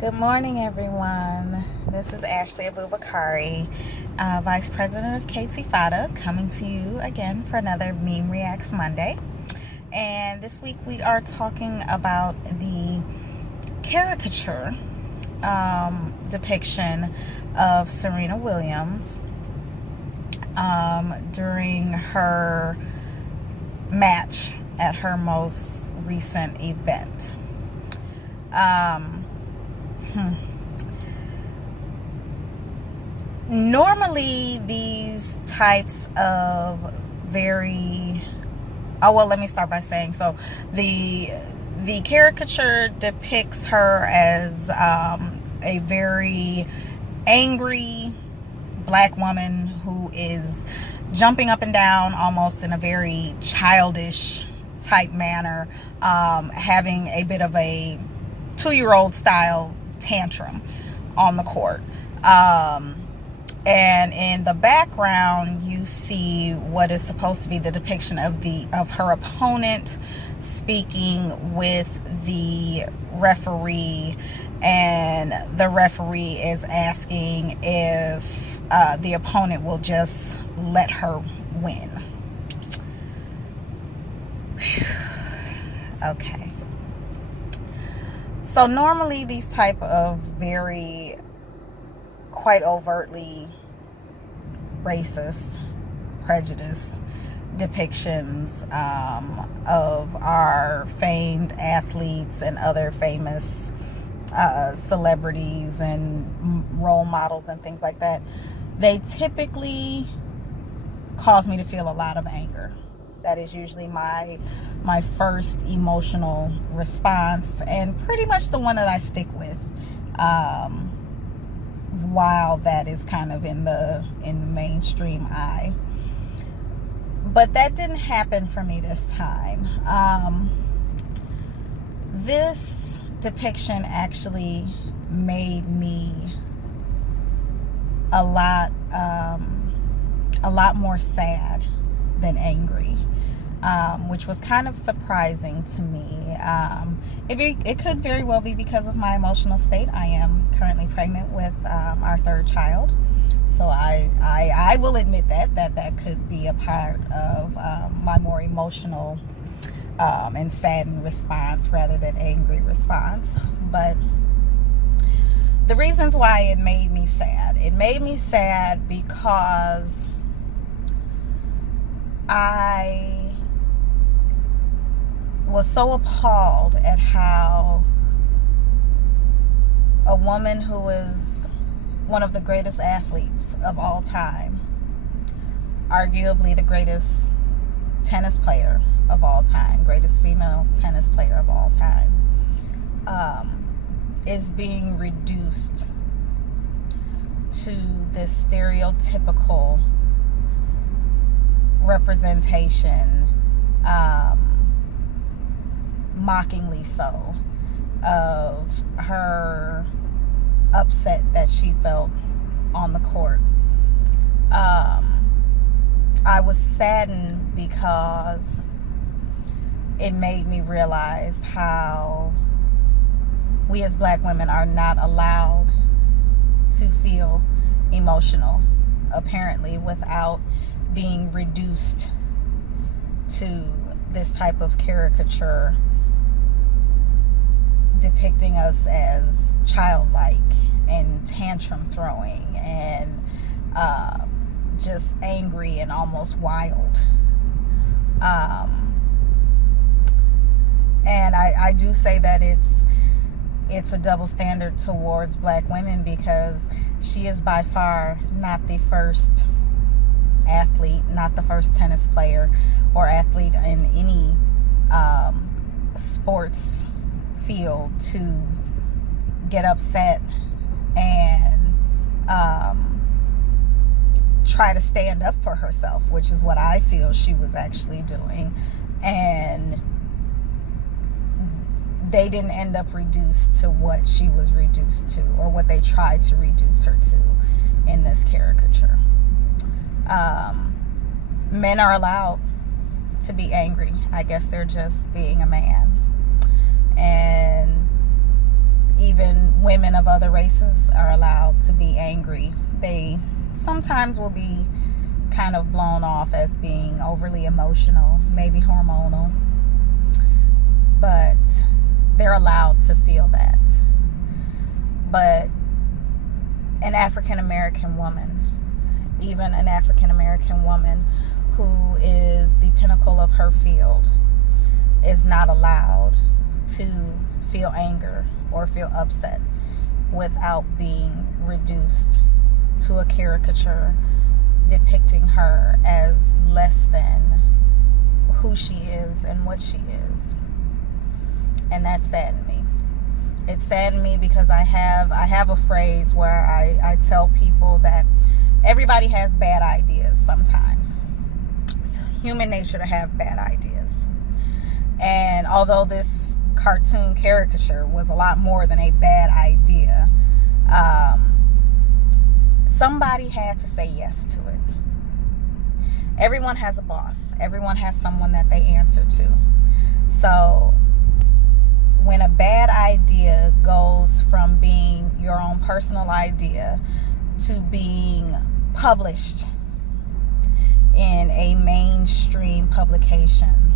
Good morning, everyone. This is Ashley Abubakari, Vice President of KT Fada, coming to you again for another Meme Reacts Monday. And this week we are talking about the caricature depiction of Serena Williams during her match at her most recent event. Normally these types of let me start by saying, so the caricature depicts her as a very angry black woman who is jumping up and down almost in a very childish type manner, having a bit of a 2-year-old style tantrum on the court. And in the background you see what is supposed to be the depiction of her opponent speaking with the referee, and the referee is asking if the opponent will just let her win. Okay. So normally these type of very quite overtly racist, prejudiced depictions of our famed athletes and other famous celebrities and role models and things like that, they typically cause me to feel a lot of anger. That is usually my first emotional response, and pretty much the one that I stick with while that is kind of in the mainstream eye. But that didn't happen for me this time. This depiction actually made me a lot more sad than angry, which was kind of surprising to me. It could very well be because of my emotional state. I am currently pregnant with our third child, so I will admit that could be a part of my more emotional and saddened response rather than angry response. But the reasons why it made me sad because I was so appalled at how a woman who is one of the greatest athletes of all time, arguably the greatest tennis player of all time, greatest female tennis player of all time, is being reduced to this stereotypical representation, mockingly so, of her upset that she felt on the court. I was saddened because it made me realize how we as black women are not allowed to feel emotional, apparently, without being reduced to this type of caricature depicting us as childlike and tantrum throwing and just angry and almost wild. And I do say that it's a double standard towards black women, because she is by far not the first athlete, not the first tennis player or athlete in any sports field to get upset and try to stand up for herself, which is what I feel she was actually doing. And they didn't end up reduced to what she was reduced to, or what they tried to reduce her to in this caricature. Men are allowed to be angry. I guess they're just being a man. And even women of other races are allowed to be angry. They sometimes will be kind of blown off as being overly emotional, maybe hormonal, but they're allowed to feel that. But an African American woman, even an African American woman who is the pinnacle of her field, is not allowed to feel anger or feel upset without being reduced to a caricature depicting her as less than who she is and what she is. And that saddened me. It saddened me because I have a phrase where I tell people that everybody has bad ideas sometimes. It's human nature to have bad ideas. And although this cartoon caricature was a lot more than a bad idea, somebody had to say yes to it. Everyone has a boss. Everyone has someone that they answer to. So when a bad idea goes from being your own personal idea to being published in a mainstream publication,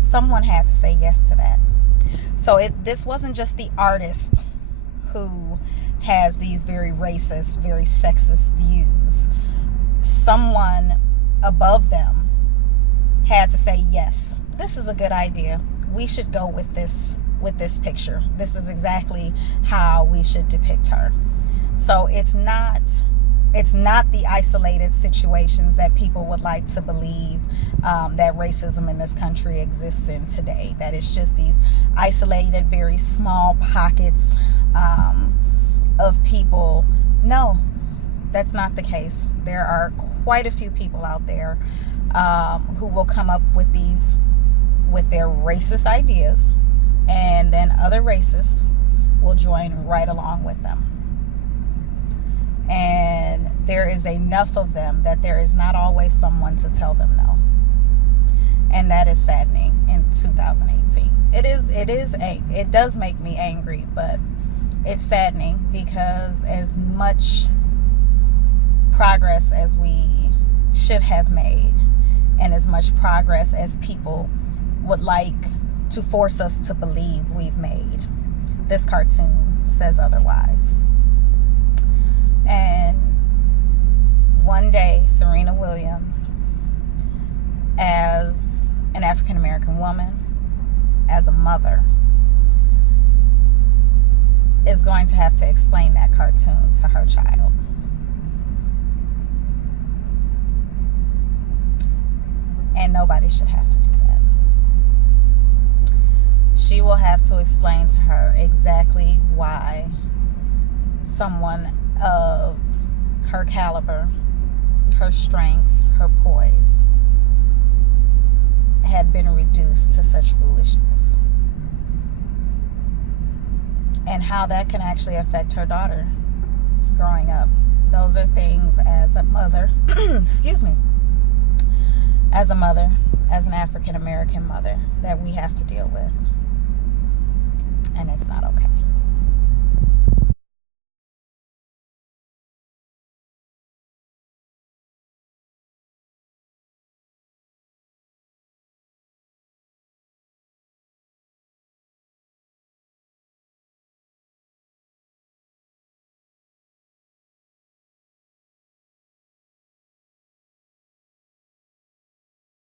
someone had to say yes to that. So this wasn't just the artist who has these very racist, very sexist views. Someone above them had to say, yes, this is a good idea. We should go with this picture. This is exactly how we should depict her. So it's not the isolated situations that people would like to believe that racism in this country exists in today. That it's just these isolated, very small pockets of people. No, that's not the case. There are quite a few people out there who will come up with their racist ideas, and then other racists will join right along with them. And there is enough of them that there is not always someone to tell them no. And that is saddening in 2018. It does make me angry, but it's saddening because as much progress as we should have made, and as much progress as people would like to force us to believe we've made, this cartoon says otherwise. And one day, Serena Williams, as an African American woman, as a mother, is going to have to explain that cartoon to her child. And nobody should have to do that. She will have to explain to her exactly why someone of her caliber, her strength, her poise, had been reduced to such foolishness. And how that can actually affect her daughter growing up. Those are things as a mother, excuse me, as a mother, as an African American mother, that we have to deal with. And it's not okay.